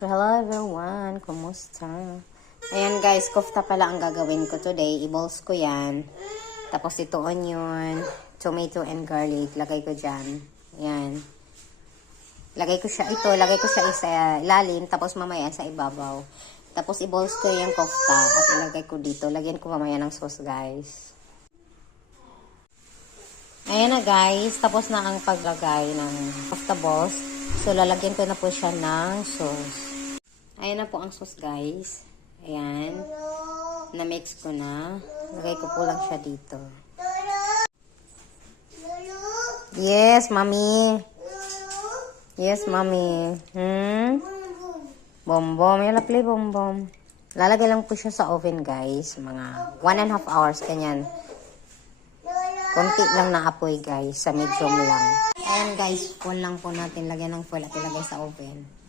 Hello everyone, kumusta? Ayan guys, kofta pala ang gagawin ko today. I-balls ko yan. Tapos ito onion, tomato and garlic. Lagay ko dyan. Ayan. Lagay ko siya sa ilalim. Tapos mamaya sa ibabaw. Tapos i-balls ko yung kofta. At ilagay ko dito. Lagyan ko mamaya ng sauce guys. Ayan na guys. Tapos na ang paglagay ng kofta balls. So lalagyan ko na po siya ng sauce. Ayan na po ang sauce guys. Ayan. Na-mix ko na. Lagay ko po lang siya dito. Yes, mommy. Yes, mommy. Bombom. Yala play bombom. Lalagay lang po siya sa oven guys. Mga 1.5 hours. Kanyan. Konti lang na apoy guys. Sa medium lang. Ayan guys. Full lang po natin. Lagyan ng full at ilagay sa oven.